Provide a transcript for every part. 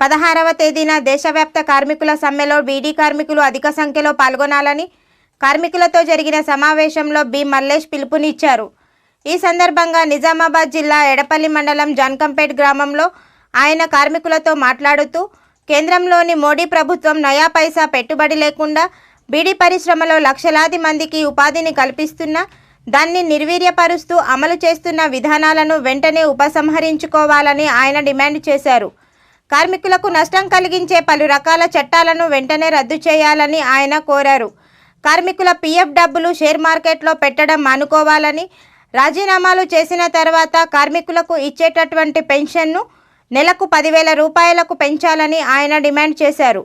పదహారవ తేదీన దేశవ్యాప్త కార్మికుల సమ్మెలో బీడీ కార్మికులు అధిక సంఖ్యలో పాల్గొనాలని కార్మికులతో జరిగిన సమావేశంలో బి. మల్లేష్ పిలుపునిచ్చారు. ఈ సందర్భంగా నిజామాబాద్ జిల్లా ఎడపల్లి మండలం జాన్కంపేట్ గ్రామంలో ఆయన కార్మికులతో మాట్లాడుతూ కేంద్రంలోని మోడీ ప్రభుత్వం నయా పైసా పెట్టుబడి లేకుండా బీడీ పరిశ్రమలో లక్షలాది మందికి ఉపాధిని కల్పిస్తున్న దాన్ని నిర్వీర్యపరుస్తూ అమలు చేస్తున్న విధానాలను వెంటనే ఉపసంహరించుకోవాలని ఆయన డిమాండ్ చేశారు. కార్మికులకు నష్టం కలిగించే పలు రకాల చట్టాలను వెంటనే రద్దు చేయాలని ఆయన కోరారు. కార్మికుల పీఎఫ్ డబ్బులు షేర్ మార్కెట్లో పెట్టడం మానుకోవాలని రాజీనామాలు చేసిన తర్వాత కార్మికులకు ఇచ్చేటటువంటి పెన్షన్ను నెలకు పదివేల రూపాయలకు పెంచాలని ఆయన డిమాండ్ చేశారు.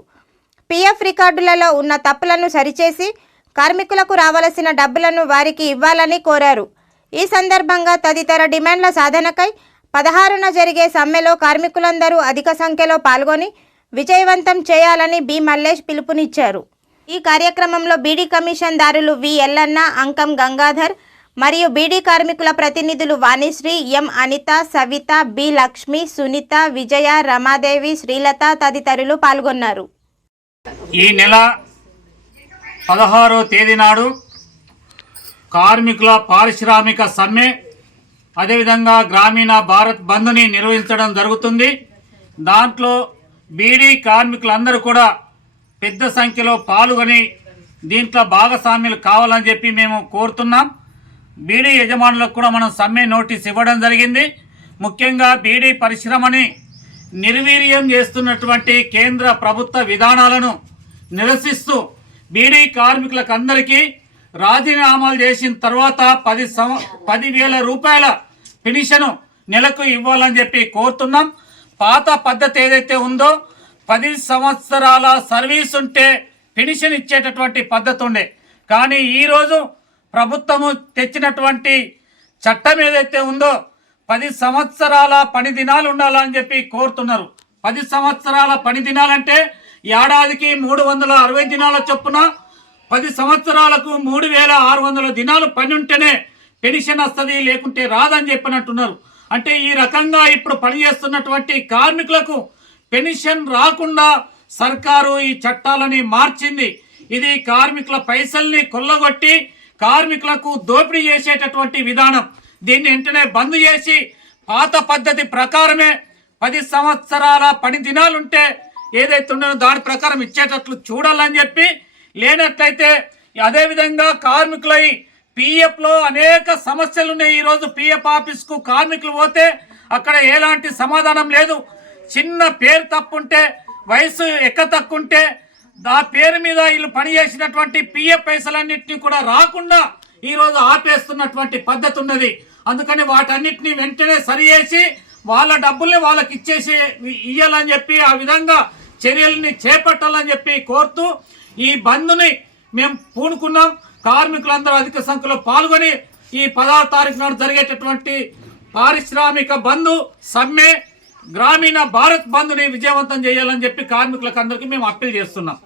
పీఎఫ్ రికార్డులలో ఉన్న తప్పులను సరిచేసి కార్మికులకు రావలసిన డబ్బులను వారికి ఇవ్వాలని కోరారు. ఈ సందర్భంగా తదితర డిమాండ్ల సాధనకై పదహారున జరిగే సమ్మెలో కార్మికులందరూ అధిక సంఖ్యలో పాల్గొని విజయవంతం చేయాలని బి. మల్లేష్ పిలుపునిచ్చారు. ఈ కార్యక్రమంలో బీడీ కమిషన్ దారులు వి. ఎల్లన్న అంకం గంగాధర్ మరియు బీడీ కార్మికుల ప్రతినిధులు వాణిశ్రీ ఎం. అనిత సవిత బి. లక్ష్మి సునీత విజయ రమాదేవి శ్రీలత తదితరులు పాల్గొన్నారు. ఈ నెల పదహారో తేదీ నాడు కార్మికుల పారిశ్రామిక సమ్మె అదేవిధంగా గ్రామీణ భారత్ బంద్ని నిర్వహించడం జరుగుతుంది. దాంట్లో బీడీ కార్మికులందరూ కూడా పెద్ద సంఖ్యలో పాల్గొని దీంట్లో భాగస్వామ్యులు కావాలని చెప్పి మేము కోరుతున్నాం. బీడీ యజమానులకు కూడా మనం సమ్మె నోటీస్ ఇవ్వడం జరిగింది. ముఖ్యంగా బీడీ పరిశ్రమని నిర్వీర్యం చేస్తున్నటువంటి కేంద్ర ప్రభుత్వ విధానాలను నిరసిస్తూ బీడీ కార్మికులకు అందరికీ రాజీనామాలు చేసిన తర్వాత పది సంవ పదివేల రూపాయల పెన్షను నెలకు ఇవ్వాలని చెప్పి కోరుతున్నాం. పాత పద్ధతి ఏదైతే ఉందో పది సంవత్సరాల సర్వీస్ ఉంటే పెన్షన్ ఇచ్చేటటువంటి పద్ధతి ఉండే. కానీ ఈరోజు ప్రభుత్వము తెచ్చినటువంటి చట్టం ఏదైతే ఉందో పది సంవత్సరాల పని దినాలు ఉండాలని చెప్పి కోరుతున్నారు. పది సంవత్సరాల పని దినాలంటే ఏడాదికి మూడు వందల అరవై దినాల చొప్పున పది సంవత్సరాలకు మూడు వేల ఆరు వందల దినాలు పని ఉంటేనే పెన్షన్ వస్తుంది లేకుంటే రాదని చెప్పినట్టున్నారు. అంటే ఈ రకంగా ఇప్పుడు పనిచేస్తున్నటువంటి కార్మికులకు పెన్షన్ రాకుండా సర్కారు ఈ చట్టాలని మార్చింది. ఇది కార్మికుల పైసల్ని కొల్లగొట్టి కార్మికులకు దోపిడీ చేసేటటువంటి విధానం. దీన్ని వెంటనే బంద్ చేసి పాత పద్ధతి ప్రకారమే పది సంవత్సరాల పని దినాలుంటే ఏదైతే ఉండదో దాని ప్రకారం ఇచ్చేటట్లు చూడాలని చెప్పి లేనట్లయితే అదేవిధంగా కార్మికులై పిఎఫ్లో అనేక సమస్యలు ఉన్నాయి ఈరోజు పిఎఫ్ ఆఫీస్కు కార్మికులు పోతే అక్కడ ఎలాంటి సమాధానం లేదు. చిన్న పేరు తప్పుంటే వయసు ఎక్క తక్కుంటే ఆ పేరు మీద వీళ్ళు పనిచేసినటువంటి పిఎఫ్ పైసలన్నింటినీ కూడా రాకుండా ఈరోజు ఆపేస్తున్నటువంటి పద్ధతి ఉన్నది. అందుకని వాటన్నిటిని వెంటనే సరిచేసి వాళ్ళ డబ్బుల్ని వాళ్ళకి ఇచ్చేసి ఇయ్యాలని చెప్పి ఆ విధంగా చర్యల్ని చేపట్టాలని చెప్పి కోరుతూ ఈ బంద్ని మేము పూనుకున్నాం. కార్మికులందరూ అధిక సంఖ్యలో పాల్గొని ఈ పదహారు తారీఖు నాడు జరిగేటటువంటి పారిశ్రామిక బంధు సమ్మె గ్రామీణ భారత్ బంద్ని విజయవంతం చేయాలని చెప్పి కార్మికులకు అందరికీ మేము అప్పీల్ చేస్తున్నాం.